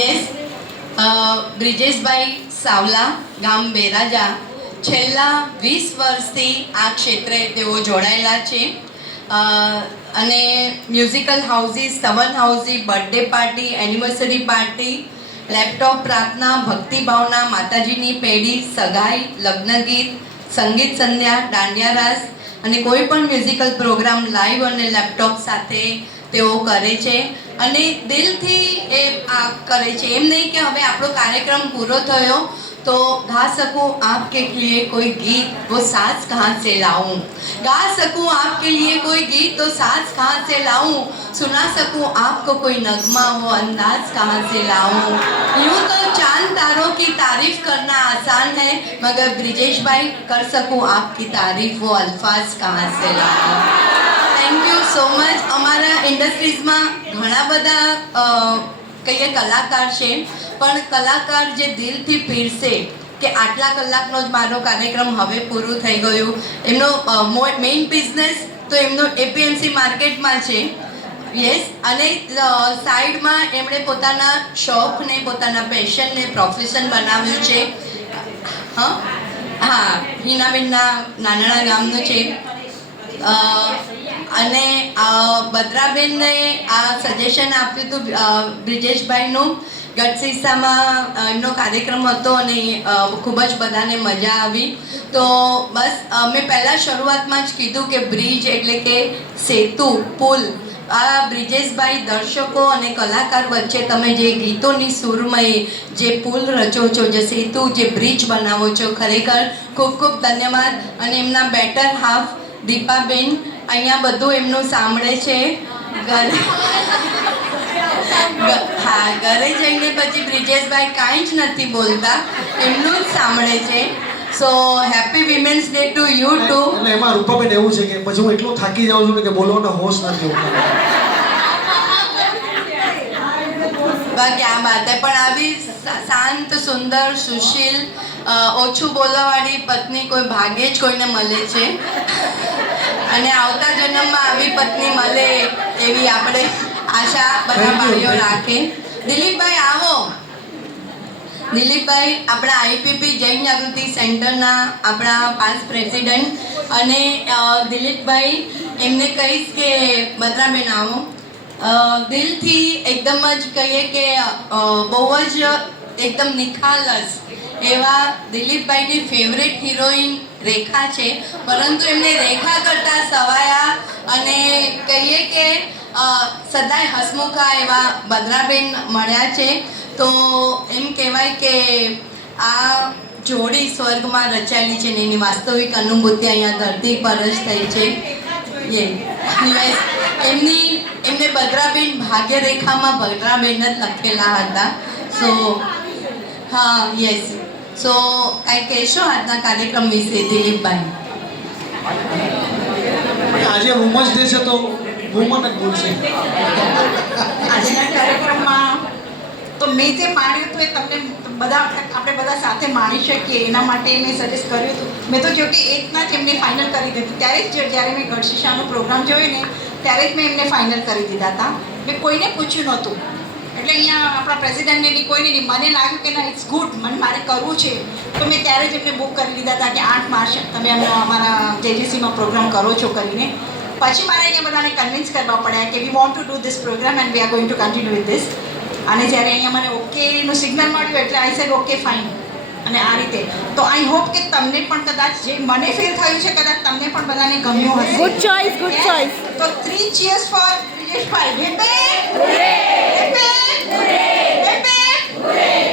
Yes, Brijeshbhai Savla, ગામ બેરાજા, છેલ્લા 20 વર્ષથી આ ક્ષેત્રે તેઓ જોડાયેલા છે અને મ્યુઝિકલ હાઉસીસ, સવન housie, birthday party, anniversary party, laptop પ્રાર્થના, ભક્તિભાવના, માતાજીની પેઢી, સગાઈ, લગ્ન ગીત, સંગીત સંધ્યા, દાંડિયા રાસ અને કોઈ પણ મ્યુઝિકલ પ્રોગ્રામ લાઈવ અને લેપટોપ સાથે તેઓ કરે છે અને દિલથી એ આ કરે છે. એમ નહીં કે હવે આપણો કાર્યક્રમ પૂરો થયો तो गा सकूं आपके लिए कोई गीत वो साज कहाँ से लाऊं, गा सकूं आपके लिए कोई गीत तो साज कहाँ से लाऊं, सुना सकूं आपको कोई नगमा वो अंदाज कहाँ से लाऊं. यूं तो चांद तारों की तारीफ करना आसान है मगर ब्रिजेश भाई कर सकूं आपकी तारीफ वो अल्फाज कहाँ से लाऊं. Thank you so much. અમારા ઇન્ડસ્ટ્રીઝમાં ઘણા બધા કહીએ કલાકાર છે પણ કલાકાર જે દિલથી પીરસે કે આટલા કલાકનો જ મારો કાર્યક્રમ હવે પૂરું થઈ ગયું. એમનો મેઇન બિઝનેસ તો એમનો એપીએમસી માર્કેટમાં છે. યસ, અને સાઈડમાં એમણે પોતાના શોખને, પોતાના પેશનને પ્રોફેશન બનાવ્યું છે. હા, હિનાબેનના નાનાણા ગામનું છે અને બદ્રાબેનને આ સજેશન આપ્યું હતું બ્રિજેશભાઈનું. ગઢસીસામાં એમનો કાર્યક્રમ હતો અને ખૂબ જ બધાને મજા આવી. તો બસ મેં પહેલાં શરૂઆતમાં જ કીધું કે બ્રિજ એટલે કે સેતુ, પુલ. આ બ્રિજેશભાઈ દર્શકો અને કલાકાર વચ્ચે તમે જે ગીતોની સુરમય જે પુલ રચો છો, જે સેતુ, જે બ્રિજ બનાવો છો, ખરેખર ખૂબ ખૂબ ધન્યવાદ. અને એમના બેટર હાફ દીપાબેન અહીંયા બધું એમનું સાંભળે છે. હા, ઘરે જઈને પછી બ્રિજેશભાઈ કાંઈ જ નથી બોલતા, એમનું જ સાંભળે છે. So happy women's day to you too. અને એમાં રૂપાબેન એવું છે કે પછી હું એટલો થાકી જાઉં છું કે બોલવાનો હોશ નથી હોતો. ક્યાં બાત હે. પણ આવી શાંત, સુંદર, સુશીલ, ઓછું બોલવાવાળી પત્ની કોઈ ભાગ્યે જ કોઈને મળે છે અને આવતા જન્મમાં આવી પત્ની મળે એવી આપણે આશા બધા ભાઈઓ રાખે. દિલીપભાઈ આવો. દિલીપભાઈ આપણા આઈપીપી જૈન જાગૃતિ સેન્ટરના આપણા પાસ પ્રેસિડેન્ટ. અને દિલીપભાઈ એમને કહીશ કે બદ્રાબેન આવો. દિલથી એકદમ જ કહીએ કે બહુ જ એકદમ નિખાલસ એવા દિલીપભાઈની ફેવરેટ હિરોઈન રેખા છે, પરંતુ એમને રેખા કરતા સવાયા અને કહીએ કે સદાય હસમુખા એવા બદ્રાબેન મળ્યા છે. તો એમ કહેવાય કે આ જોડી સ્વર્ગમાં રચાયેલી છે ને એની વાસ્તવિક અનુભૂતિ અહીંયા ધરતી પર જ થઈ છે. એમને બદ્રાબેન ભાગ્યરેખામાં બદ્રાબેન જ લખેલા હતા. સો હા, યસ. સો કાંઈ કહેશો આજના કાર્યક્રમ વિશે દિલીપભાઈ? આજે વુમન્સ ડે છે તો વુમન જ બોલશે. આજના કાર્યક્રમમાં તો મેં જે માણ્યું હતું એ તમને આપણે બધા સાથે માણી શકીએ એના માટે મેં સજેસ્ટ કર્યું હતું. મેં તો જો કે એકના જ એમને ફાઇનલ કરી દીધું. ત્યારે જ જ્યારે મેં ગઢશીશાનો પ્રોગ્રામ જોયો ને ત્યારે જ મેં એમને ફાઇનલ કરી દીધા હતા. મેં કોઈને પૂછ્યું નહોતું. એટલે અહીંયા આપણા પ્રેસિડેન્ટને નહીં, કોઈને નહીં. મને લાગ્યું કે ના, ઇટ્સ ગુડ, મારે કરવું છે. તો મેં ત્યારે જ એમને બુક કરી દીધા હતા કે 8 માર્ચ તમે અમારા જેજીસીમાં પ્રોગ્રામ કરો છો કરીને. પછી મારે અહીંયા બધાને કન્વિન્સ કરવા પડ્યા કે we want to do this program and we are going to continue with this. અને જ્યારે અહીંયા મને ઓકેનું સિગ્નલ મળ્યું એટલે આઈ સેડ ઓકે ફાઇન. અને આ રીતે તો આઈ હોપ કે તમને પણ કદાચ જે મને ફીલ થયું છે કદાચ તમને પણ બધાને ગમ્યું હશે. Good choice, good choice. તો 3 cheers for બ્રિજેશભાઈ.